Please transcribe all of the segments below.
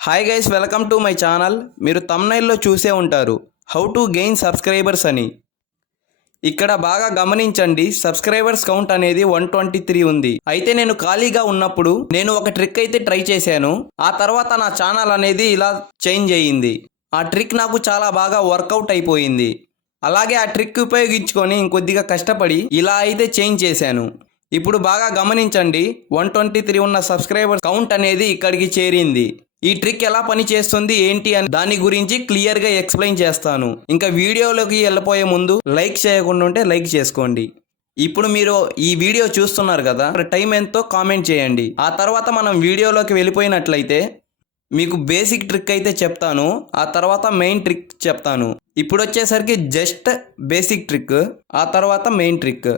Hi guys, welcome to my channel. మీరు తమ్నైల్లో చూసే ఉంటారు హౌ టు గెయిన్ సబ్స్క్రైబర్స్ అని. ఇక్కడ బాగా గమనించండి, సబ్స్క్రైబర్స్ కౌంట్ అనేది 123 ఉంది. అయితే నేను ఖాళీగా ఉన్నప్పుడు నేను ఒక ట్రిక్ అయితే ట్రై చేశాను. ఆ తర్వాత నా ఛానల్ అనేది ఇలా చేంజ్ అయ్యింది. ఆ ట్రిక్ నాకు చాలా బాగా వర్కౌట్ అయిపోయింది. అలాగే ఆ ట్రిక్ ఉపయోగించుకొని ఇంకొద్దిగా కష్టపడి ఇలా అయితే చేంజ్ చేశాను. ఇప్పుడు బాగా గమనించండి, 123 ఉన్న సబ్స్క్రైబర్ కౌంట్ అనేది ఇక్కడికి చేరింది. ఈ ట్రిక్ ఎలా పని చేస్తుంది ఏంటి అని దాని గురించి క్లియర్గా ఎక్స్ప్లెయిన్ చేస్తాను. ఇంకా వీడియోలోకి వెళ్ళిపోయే ముందు లైక్ చేయకుండా ఉంటే లైక్ చేసుకోండి. ఇప్పుడు మీరు ఈ వీడియో చూస్తున్నారు కదా, టైం ఎంతో కామెంట్ చేయండి. ఆ తర్వాత మనం వీడియోలోకి వెళ్ళిపోయినట్లయితే మీకు బేసిక్ ట్రిక్ అయితే చెప్తాను, ఆ తర్వాత మెయిన్ ట్రిక్ చెప్తాను. ఇప్పుడు వచ్చేసరికి జస్ట్ బేసిక్ ట్రిక్, ఆ తర్వాత మెయిన్ ట్రిక్.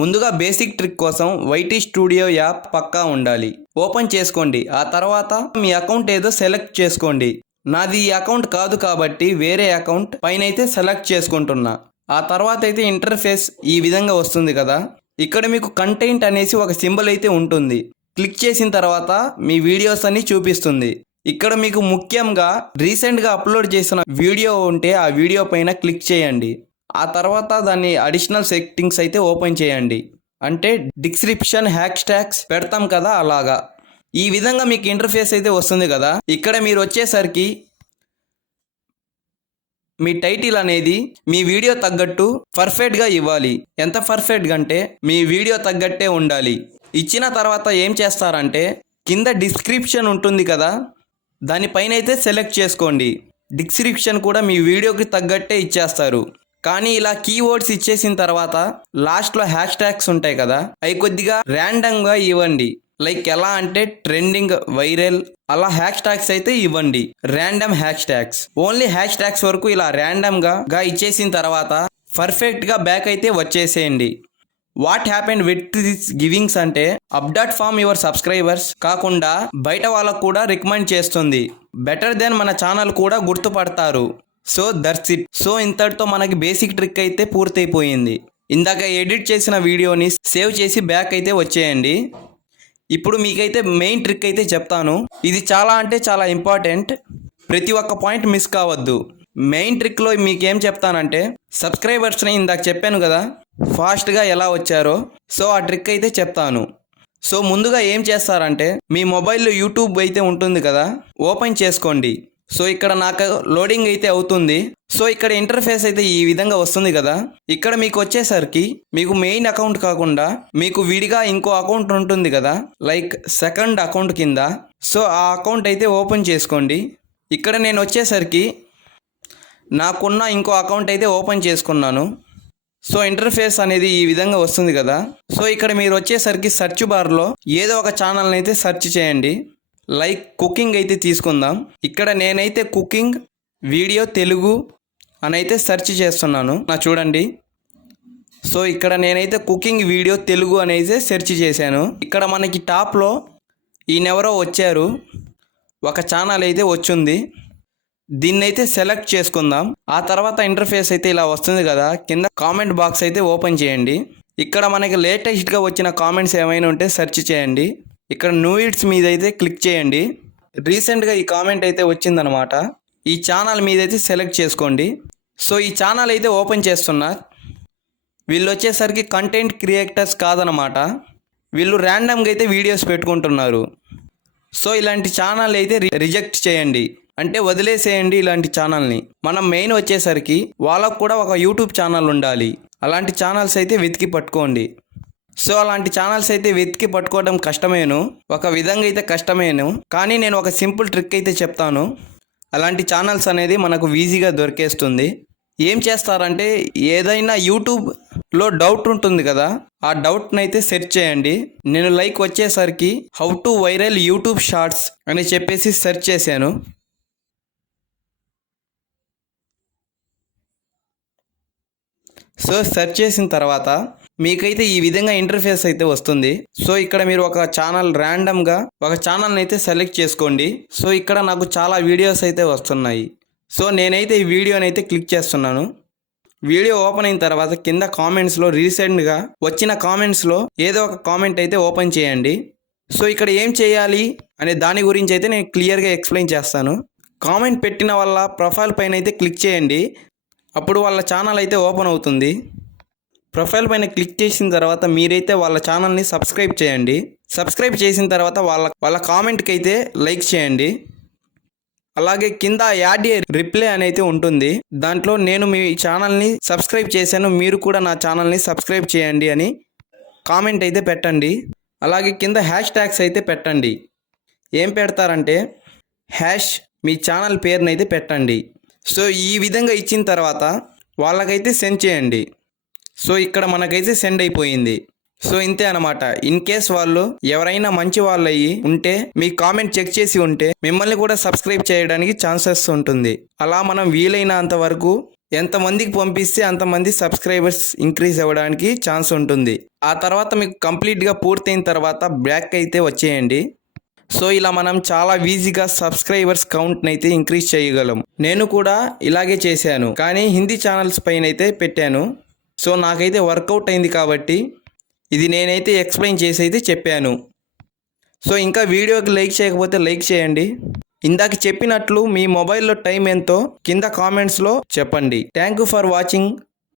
ముందుగా బేసిక్ ట్రిక్ కోసం వైటీ స్టూడియో యాప్ పక్కా ఉండాలి. ఓపెన్ చేసుకోండి. ఆ తర్వాత మీ అకౌంట్ ఏదో సెలెక్ట్ చేసుకోండి. నాది ఈ అకౌంట్ కాదు కాబట్టి వేరే అకౌంట్ పైన అయితే సెలెక్ట్ చేసుకుంటున్నా. ఆ తర్వాత అయితే ఇంటర్ఫేస్ ఈ విధంగా వస్తుంది కదా. ఇక్కడ మీకు కంటెంట్ అనేసి ఒక సింబల్ అయితే ఉంటుంది. క్లిక్ చేసిన తర్వాత మీ వీడియోస్ అన్ని చూపిస్తుంది. ఇక్కడ మీకు ముఖ్యంగా రీసెంట్గా అప్లోడ్ చేసిన వీడియో ఉంటే ఆ వీడియో పైన క్లిక్ చేయండి. ఆ తర్వాత దాన్ని అడిషనల్ సెట్టింగ్స్ అయితే ఓపెన్ చేయండి. అంటే డిస్క్రిప్షన్ హ్యాష్ ట్యాగ్స్ పెడతాం కదా, అలాగా ఈ విధంగా మీకు ఇంటర్ఫేస్ అయితే వస్తుంది కదా. ఇక్కడ మీరు వచ్చేసరికి మీ టైటిల్ అనేది మీ వీడియో తగ్గట్టు పర్ఫెక్ట్గా ఇవ్వాలి. ఎంత పర్ఫెక్ట్గా అంటే మీ వీడియో తగ్గట్టే ఉండాలి. ఇచ్చిన తర్వాత ఏం చేస్తారంటే కింద డిస్క్రిప్షన్ ఉంటుంది కదా, దానిపైన అయితే సెలెక్ట్ చేసుకోండి. డిస్క్రిప్షన్ కూడా మీ వీడియోకి తగ్గట్టే ఇచ్చేస్తారు. కానీ ఇలా కీవర్డ్స్ ఇచ్చేసిన తర్వాత లాస్ట్లో హ్యాష్ ట్యాగ్స్ ఉంటాయి కదా, అవి కొద్దిగా ర్యాండమ్గా ఇవ్వండి. లైక్ ఎలా అంటే ట్రెండింగ్, వైరల్, అలా హ్యాష్ ట్యాగ్స్ అయితే ఇవ్వండి. Random hash tags, only hash tags వరకు ఇలా ర్యాండమ్గా ఇచ్చేసిన తర్వాత పర్ఫెక్ట్గా బ్యాక్ అయితే వచ్చేసేయండి. What happened with this givings అంటే అప్డేట్ ఫామ్ యువర్ సబ్స్క్రైబర్స్ కాకుండా బయట వాళ్ళకు కూడా రికమెండ్ చేస్తుంది. బెటర్ దెన్ మన ఛానల్ కూడా గుర్తుపడతారు. So that's it. సో ఇంతటితో మనకి బేసిక్ ట్రిక్ అయితే పూర్తయిపోయింది. ఇందాక ఎడిట్ చేసిన వీడియోని సేవ్ చేసి బ్యాక్ అయితే వచ్చేయండి. ఇప్పుడు మీకైతే మెయిన్ ట్రిక్ అయితే చెప్తాను. ఇది చాలా అంటే చాలా ఇంపార్టెంట్, ప్రతి ఒక్క పాయింట్ మిస్ కావద్దు. మెయిన్ ట్రిక్లో మీకేం చెప్తానంటే సబ్స్క్రైబర్స్ని ఇందాక చెప్పాను కదా ఫాస్ట్గా ఎలా వచ్చారో, సో ఆ ట్రిక్ అయితే చెప్తాను. సో ముందుగా ఏం చేస్తారంటే మీ మొబైల్లో యూట్యూబ్ అయితే ఉంటుంది కదా, ఓపెన్ చేసుకోండి. సో ఇక్కడ నాకు లోడింగ్ అయితే అవుతుంది. సో ఇక్కడ ఇంటర్ఫేస్ అయితే ఈ విధంగా వస్తుంది కదా. ఇక్కడ మీకు వచ్చేసరికి మీకు మెయిన్ అకౌంట్ కాకుండా మీకు విడిగా ఇంకో అకౌంట్ ఉంటుంది కదా, లైక్ సెకండ్ అకౌంట్ కింద. సో ఆ అకౌంట్ అయితే ఓపెన్ చేసుకోండి. ఇక్కడ నేను వచ్చేసరికి నాకున్న ఇంకో అకౌంట్ అయితే ఓపెన్ చేసుకున్నాను. సో ఇంటర్ఫేస్ అనేది ఈ విధంగా వస్తుంది కదా. సో ఇక్కడ మీరు వచ్చేసరికి సెర్చ్ బార్లో ఏదో ఒక ఛానల్ని అయితే సెర్చ్ చేయండి. లైక్ కుకింగ్ అయితే తీసుకుందాం. ఇక్కడ నేనైతే కుకింగ్ వీడియో తెలుగు అని అయితే సెర్చ్ చేస్తున్నాను. చూడండి. సో ఇక్కడ నేనైతే కుకింగ్ వీడియో తెలుగు అనేది సెర్చ్ చేశాను. ఇక్కడ మనకి టాప్లో ఈయనెవరో వచ్చారు, ఒక ఛానల్ అయితే వచ్చింది. దీన్ని అయితే సెలెక్ట్ చేసుకుందాం. ఆ తర్వాత ఇంటర్ఫేస్ అయితే ఇలా వస్తుంది కదా. కింద కామెంట్ బాక్స్ అయితే ఓపెన్ చేయండి. ఇక్కడ మనకి లేటెస్ట్గా వచ్చిన కామెంట్స్ ఏమైనా ఉంటే సెర్చ్ చేయండి. ఇక్కడ న్యూయిట్స్ మీద అయితే క్లిక్ చేయండి. రీసెంట్గా ఈ కామెంట్ అయితే వచ్చిందనమాట. ఈ ఛానల్ మీద అయితే సెలెక్ట్ చేసుకోండి. సో ఈ ఛానల్ అయితే ఓపెన్ చేస్తున్నా. వీళ్ళు వచ్చేసరికి కంటెంట్ క్రియేటర్స్ కాదనమాట, వీళ్ళు ర్యాండమ్గా అయితే వీడియోస్ పెట్టుకుంటున్నారు. సో ఇలాంటి ఛానల్ అయితే రిజెక్ట్ చేయండి, అంటే వదిలేసేయండి ఇలాంటి ఛానల్ని. మనం మెయిన్ వచ్చేసరికి వాళ్ళకు కూడా ఒక యూట్యూబ్ ఛానల్ ఉండాలి. అలాంటి ఛానల్స్ అయితే వెతికి పట్టుకోండి. సో అలాంటి ఛానల్స్ అయితే వెతికి పట్టుకోవడం కష్టమేను, ఒక విధంగా అయితే కష్టమేను. కానీ నేను ఒక సింపుల్ ట్రిక్ అయితే చెప్తాను. అలాంటి ఛానల్స్ అనేది మనకు ఈజీగా దొరికేస్తుంది. ఏం చేస్తారంటే ఏదైనా యూట్యూబ్లో డౌట్ ఉంటుంది కదా, ఆ డౌట్ని అయితే సెర్చ్ చేయండి. నేను లైక్ వచ్చేసరికి how to viral YouTube shorts అని చెప్పేసి సెర్చ్ చేశాను. సో సెర్చ్ చేసిన తర్వాత మీకైతే ఈ విధంగా ఇంటర్ఫేస్ అయితే వస్తుంది. సో ఇక్కడ మీరు ఒక ఛానల్ ర్యాండమ్గా ఒక ఛానల్ని అయితే సెలెక్ట్ చేసుకోండి. సో ఇక్కడ నాకు చాలా వీడియోస్ అయితే వస్తున్నాయి. సో నేనైతే ఈ వీడియోని అయితే క్లిక్ చేస్తున్నాను. వీడియో ఓపెన్ అయిన తర్వాత కింద కామెంట్స్లో రీసెంట్గా వచ్చిన కామెంట్స్లో ఏదో ఒక కామెంట్ అయితే ఓపెన్ చేయండి. సో ఇక్కడ ఏం చేయాలి అనే దాని గురించి అయితే నేను క్లియర్గా ఎక్స్ప్లెయిన్ చేస్తాను. కామెంట్ పెట్టిన వాళ్ళ ప్రొఫైల్ పైన అయితే క్లిక్ చేయండి. అప్పుడు వాళ్ళ ఛానల్ అయితే ఓపెన్ అవుతుంది. ప్రొఫైల్ పైన క్లిక్ చేసిన తర్వాత మీరైతే వాళ్ళ ఛానల్ని సబ్స్క్రైబ్ చేయండి. సబ్స్క్రైబ్ చేసిన తర్వాత వాళ్ళ కామెంట్కి అయితే లైక్ చేయండి. అలాగే కింద యాడ్ ఏ రిప్లై అని అయితే ఉంటుంది. దాంట్లో నేను మీ ఛానల్ని సబ్స్క్రైబ్ చేశాను, మీరు కూడా నా ఛానల్ని సబ్స్క్రైబ్ చేయండి అని కామెంట్ అయితే పెట్టండి. అలాగే కింద హ్యాష్ ట్యాగ్స్ అయితే పెట్టండి. ఏం పెడతారంటే మీ ఛానల్ పేరునైతే పెట్టండి. సో ఈ విధంగా ఇచ్చిన తర్వాత వాళ్ళకైతే సెండ్ చేయండి. సో ఇక్కడ మనకైతే సెండ్ అయిపోయింది. సో ఇంతే అనమాట. ఇన్ కేస్ వాళ్ళు ఎవరైనా మంచి వాళ్ళు అయ్యి ఉంటే మీ కామెంట్ చెక్ చేసి ఉంటే మిమ్మల్ని కూడా సబ్స్క్రైబ్ చేయడానికి ఛాన్సెస్ ఉంటుంది. అలా మనం వీలైనంత వరకు ఎంతమందికి పంపిస్తే అంతమంది సబ్స్క్రైబర్స్ ఇంక్రీజ్ అవ్వడానికి ఛాన్స్ ఉంటుంది. ఆ తర్వాత మీకు కంప్లీట్గా పూర్తయిన తర్వాత బ్యాక్ అయితే వచ్చేయండి. సో ఇలా మనం చాలా ఈజీగా సబ్స్క్రైబర్స్ కౌంట్ని అయితే ఇంక్రీజ్ చేయగలం. నేను కూడా ఇలాగే చేశాను, కానీ హిందీ ఛానల్స్ పైన అయితే పెట్టాను. సో నాకైతే వర్కౌట్ అయింది కాబట్టి ఇది నేనైతే ఎక్స్ప్లెయిన్ చేసి అయితే చెప్పాను. సో ఇంకా వీడియోకి లైక్ చేయకపోతే లైక్ చేయండి. ఇందాక చెప్పినట్లు మీ మొబైల్లో టైం ఎంతో కింద కామెంట్స్లో చెప్పండి. Thank you for watching.